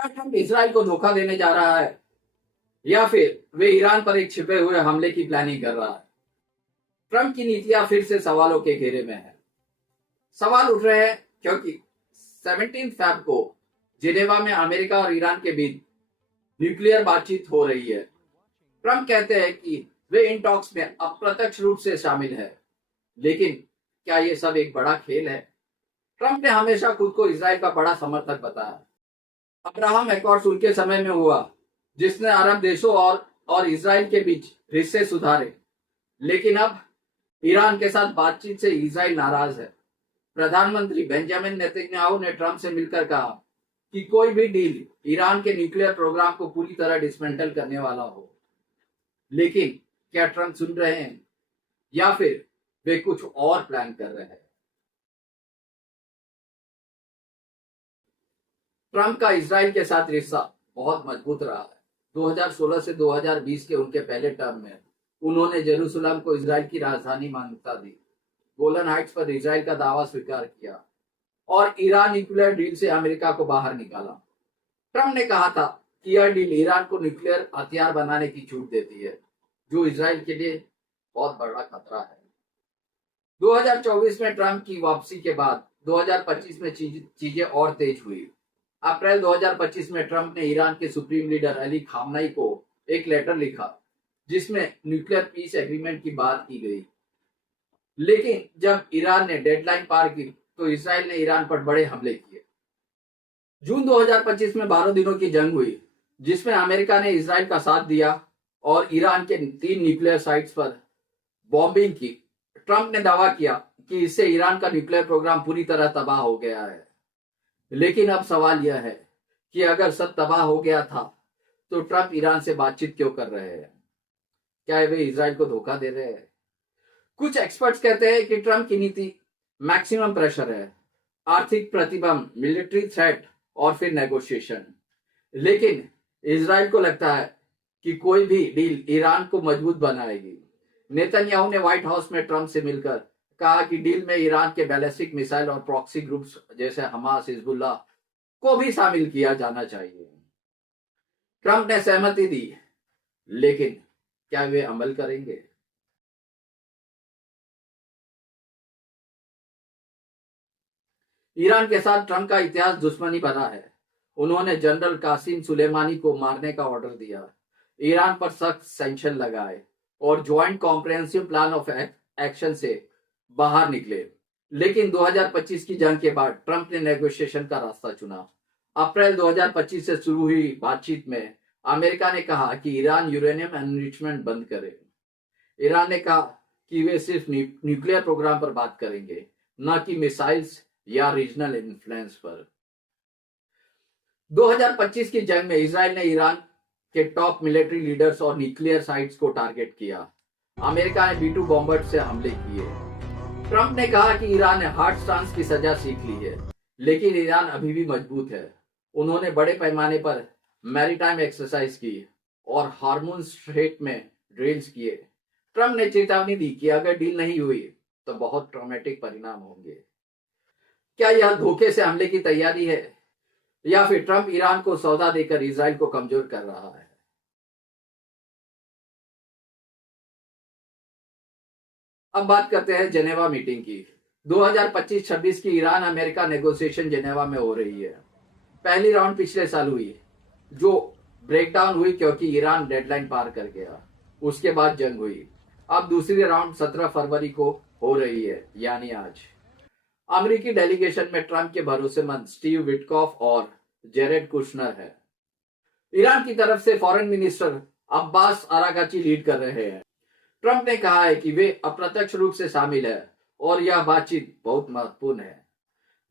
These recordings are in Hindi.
क्या ट्रंप इसराइल को धोखा देने जा रहा है या फिर वे ईरान पर एक छिपे हुए हमले की प्लानिंग कर रहा है? ट्रंप की नीतियां फिर से सवालों के घेरे में है। सवाल उठ रहे हैं क्योंकि 17 फरवरी को जिनेवा में अमेरिका और ईरान के बीच न्यूक्लियर बातचीत हो रही है। ट्रंप कहते हैं कि वे इन टॉक्स में अप्रत्यक्ष रूप से शामिल है, लेकिन क्या ये सब एक बड़ा खेल है? ट्रंप ने हमेशा खुद को इसराइल का बड़ा समर्थक बताया। अब्राहम अकॉर्ड्स उनके समय में हुआ, जिसने अरब देशों और इसराइल के बीच रिश्ते सुधारे, लेकिन अब ईरान के साथ बातचीत से इसराइल नाराज है। प्रधानमंत्री बेंजामिन नेतन्याहू ने ट्रंप से मिलकर कहा कि कोई भी डील ईरान के न्यूक्लियर प्रोग्राम को पूरी तरह डिसमेंटल करने वाला हो। लेकिन क्या ट्रंप सुन रहे हैं या फिर वे कुछ और प्लान कर रहे हैं? ट्रंप का इसराइल के साथ रिश्ता बहुत मजबूत रहा है। 2016 से 2020 के उनके पहले टर्म में उन्होंने जेरूसलम को इसराइल की राजधानी मान्यता दी, गोलन हाइट्स पर इसराइल का दावा स्वीकार किया और ईरान न्यूक्लियर डील से अमेरिका को बाहर निकाला। ट्रंप ने कहा था कि यह डील ईरान को न्यूक्लियर हथियार बनाने की छूट देती है, जो इसराइल के लिए बहुत बड़ा खतरा है। 2024 में ट्रंप की वापसी के बाद 2025 में चीजें और तेज हुई। अप्रैल 2025 में ट्रंप ने ईरान के सुप्रीम लीडर अली खामनेई को एक लेटर लिखा, जिसमें न्यूक्लियर पीस एग्रीमेंट की बात की गई। लेकिन जब ईरान ने डेडलाइन पार की तो इसराइल ने ईरान पर बड़े हमले किए। जून 2025 में 12 दिनों की जंग हुई, जिसमें अमेरिका ने इसराइल का साथ दिया और ईरान के 3 न्यूक्लियर साइट्स पर बॉम्बिंग की। ट्रंप ने दावा किया कि इससे ईरान का न्यूक्लियर प्रोग्राम पूरी तरह तबाह हो गया है। लेकिन अब सवाल यह है कि अगर सब तबाह हो गया था तो ट्रंप ईरान से बातचीत क्यों कर रहे हैं? क्या वे इसराइल को धोखा दे रहे हैं? कुछ एक्सपर्ट्स कहते हैं कि ट्रंप की नीति मैक्सिमम प्रेशर है, आर्थिक प्रतिबंध, मिलिट्री थ्रेट और फिर नेगोशिएशन। लेकिन इसराइल को लगता है कि कोई भी डील ईरान को मजबूत बनाएगी। नेतन्याहू ने व्हाइट हाउस में ट्रंप से मिलकर कहा कि डील में ईरान के बैलिस्टिक मिसाइल और प्रॉक्सी ग्रुप्स जैसे हमास, हिजबुल्लाह को भी शामिल किया जाना चाहिए। ट्रंप ने सहमति दी, लेकिन क्या वे अमल करेंगे? ईरान के साथ ट्रंप का इतिहास दुश्मनी भरा है। उन्होंने जनरल कासिम सुलेमानी को मारने का ऑर्डर दिया, ईरान पर सख्त सैंक्शन लगाए और joint comprehensive plan of action से बाहर निकले। लेकिन 2025 की जंग के बाद ट्रंप ने नेगोशिएशन का रास्ता चुना। अप्रैल 2025 से शुरू हुई बातचीत में अमेरिका ने कहा कि ईरान यूरेनियम एनरिचमेंट बंद करे। ईरान ने कहा कि वे सिर्फ न्यूक्लियर प्रोग्राम पर बात करेंगे, न कि मिसाइल्स या रीजनल इन्फ्लुएंस पर। 2025 की जंग में इसराइल ने ईरान के टॉप मिलिट्री लीडर्स और न्यूक्लियर साइट्स को टारगेट किया। अमेरिका ने B-2 बॉम्बर से हमले किए। ट्रंप ने कहा कि ईरान ने हार्ड स्टांस की सजा सीख ली है, लेकिन ईरान अभी भी मजबूत है। उन्होंने बड़े पैमाने पर मैरीटाइम एक्सरसाइज की और हार्मोन स्ट्रेट में ड्रिल्स किए। ट्रंप ने चेतावनी दी कि अगर डील नहीं हुई तो बहुत ट्रॉमेटिक परिणाम होंगे। क्या यह धोखे से हमले की तैयारी है या फिर ट्रंप ईरान को सौदा देकर इसराइल को कमजोर कर रहा है? अब बात करते हैं जेनेवा मीटिंग की। 2025-26 की ईरान अमेरिका नेगोशिएशन जेनेवा में हो रही है। पहली राउंड पिछले साल हुई, जो ब्रेकडाउन हुई क्योंकि ईरान डेडलाइन पार कर गया। उसके बाद जंग हुई। अब दूसरी राउंड 17 फरवरी को हो रही है, यानी आज। अमेरिकी डेलीगेशन में ट्रंप के भरोसेमंद स्टीव विटकॉफ और जेरेड कुशनर है। ईरान की तरफ से फॉरेन मिनिस्टर अब्बास अरागाची लीड कर रहे हैं। ट्रंप ने कहा है कि वे अप्रत्यक्ष रूप से शामिल है और यह बातचीत बहुत महत्वपूर्ण है।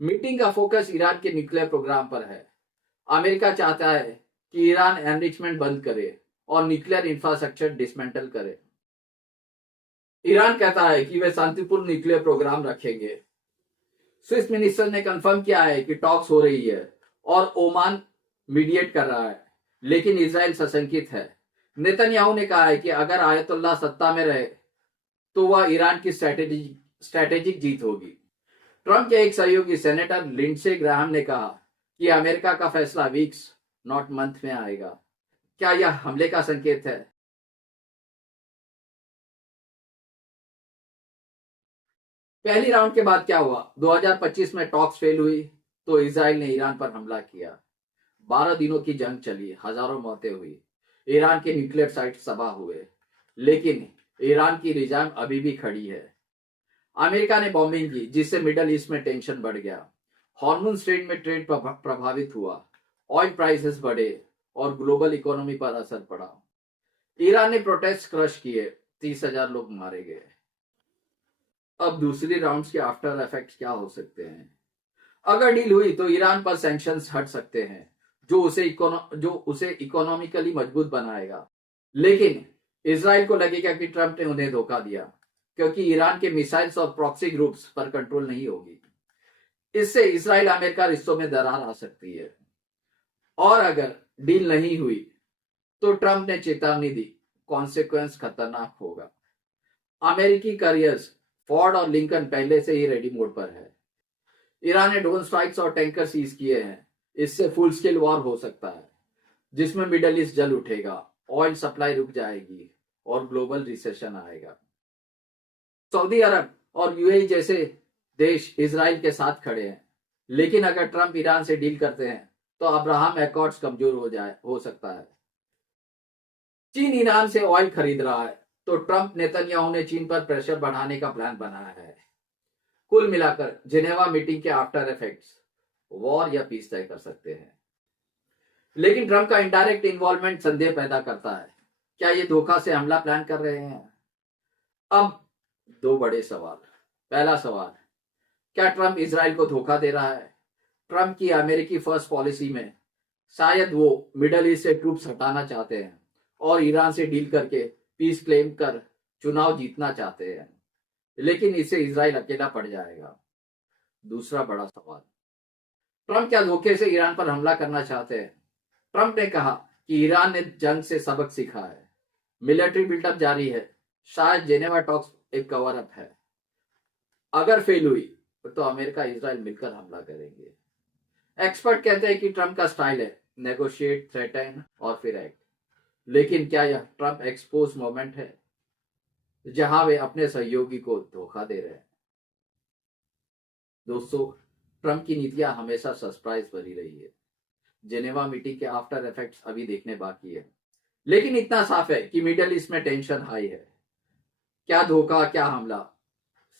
मीटिंग का फोकस ईरान के न्यूक्लियर प्रोग्राम पर है। अमेरिका चाहता है कि ईरान एनरिचमेंट बंद करे और न्यूक्लियर इंफ्रास्ट्रक्चर डिसमेंटल करे। ईरान कहता है कि वे शांतिपूर्ण न्यूक्लियर प्रोग्राम रखेंगे। स्विस मिनिस्टर ने कंफर्म किया है कि टॉक्स हो रही है और ओमान मीडिएट कर रहा है, लेकिन इजराइल सशंकित है। नेतन्याहू ने कहा है कि अगर आयतुल्लाह सत्ता में रहे तो वह ईरान की स्ट्रैटेजिक जीत होगी। ट्रंप के एक सहयोगी सेनेटर लिंडसे ग्राहम ने कहा कि अमेरिका का फैसला वीक्स नॉट मंथ में आएगा। क्या यह हमले का संकेत है? पहली राउंड के बाद क्या हुआ? 2025 में टॉक्स फेल हुई तो इजराइल ने ईरान पर हमला किया। 12 दिनों की जंग चली, हजारों मौतें हुई, ईरान के न्यूक्लियर साइट तबाह हुए, लेकिन ईरान की रिजार्व अभी भी खड़ी है। अमेरिका ने बॉम्बिंग की जिससे मिडल ईस्ट में टेंशन बढ़ गया। हॉर्मुज स्ट्रेट में ट्रेड प्रभावित हुआ, ऑयल प्राइसेस बढ़े और ग्लोबल इकोनॉमी पर असर पड़ा। ईरान ने प्रोटेस्ट क्रश किए, 30,000 लोग मारे गए। अब दूसरी राउंड के आफ्टर इफेक्ट्स क्या हो सकते हैं? अगर डील हुई तो ईरान पर सैंक्शंस हट सकते हैं, जो उसे इकोनॉमिकली मजबूत बनाएगा। लेकिन इजराइल को लगेगा कि ट्रंप ने उन्हें धोखा दिया, क्योंकि ईरान के मिसाइल्स और प्रॉक्सी ग्रुप्स पर कंट्रोल नहीं होगी। इससे इजराइल अमेरिका रिश्तों में दरार आ सकती है। और अगर डील नहीं हुई तो ट्रंप ने चेतावनी दी, कॉन्सिक्वेंस खतरनाक होगा। अमेरिकी करियर्स फोर्ड और लिंकन पहले से ही रेडी मोड पर है। ईरान ने ड्रोन स्ट्राइक्स और टैंकर सीज किए हैं। इससे फुल स्केल वॉर हो सकता है, जिसमें मिडल ईस्ट जल उठेगा, ऑयल सप्लाई रुक जाएगी और ग्लोबल रिसेशन आएगा। सऊदी अरब और यूएई जैसे देश इजराइल के साथ खड़े हैं, लेकिन अगर ट्रंप ईरान से डील करते हैं तो अब्राहम एकॉर्ड्स कमजोर हो सकता है। चीन ईरान से ऑयल खरीद रहा है, तो ट्रंप नेतन्याहू ने चीन पर प्रेशर बढ़ाने का प्लान बनाया है। कुल मिलाकर जिनेवा मीटिंग के आफ्टर इफेक्ट्स वॉर या पीस तय कर सकते हैं। लेकिन ट्रंप का इनडायरेक्ट इन्वॉल्वमेंट संदेह पैदा करता है। क्या ये धोखा से हमला प्लान कर रहे हैं? अब दो बड़े सवाल। पहला सवाल, क्या ट्रंप इजराइल को धोखा दे रहा है? ट्रंप की अमेरिकी फर्स्ट पॉलिसी में शायद वो मिडल ईस्ट से ट्रूप्स हटाना चाहते हैं और ईरान से डील करके पीस क्लेम कर चुनाव जीतना चाहते हैं, लेकिन इससे इजराइल अकेला पड़ जाएगा। दूसरा बड़ा सवाल, ट्रंप क्या धोखे से ईरान पर हमला करना चाहते हैं? ट्रंप ने कहा कि ईरान ने जंग से सबक सीखा है, मिलिट्री बिल्डअप जारी है, शायद जेनेवा टॉक्स एक कवर अप है। अगर फेल हुई तो अमेरिका इजराइल मिलकर हमला करेंगे। एक्सपर्ट कहते हैं कि ट्रंप का स्टाइल है नेगोशिएट, थ्रेटन और फिर एक्ट। लेकिन क्या यह ट्रंप एक्सपोज मोमेंट है, जहां वे अपने सहयोगी को धोखा दे रहे हैं? दोस्तों, ट्रंप की नीतियां हमेशा सरप्राइज भरी रही है। जेनेवा मीटिंग के आफ्टर इफेक्ट्स अभी देखने बाकी है, लेकिन इतना साफ है कि मिडिल ईस्ट में टेंशन हाई है। क्या धोखा, क्या हमला,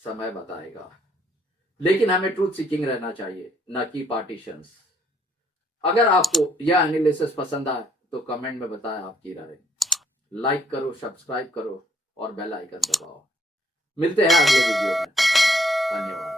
समय बताएगा। लेकिन हमें ट्रूथ सीकिंग रहना चाहिए, न कि पार्टीशंस। अगर आपको यह एनालिसिस पसंद आए तो कमेंट में बताएं आपकी राय। लाइक करो, सब्सक्राइब करो और बेल आइकन दबाओ। मिलते हैं अगले वीडियो में। धन्यवाद।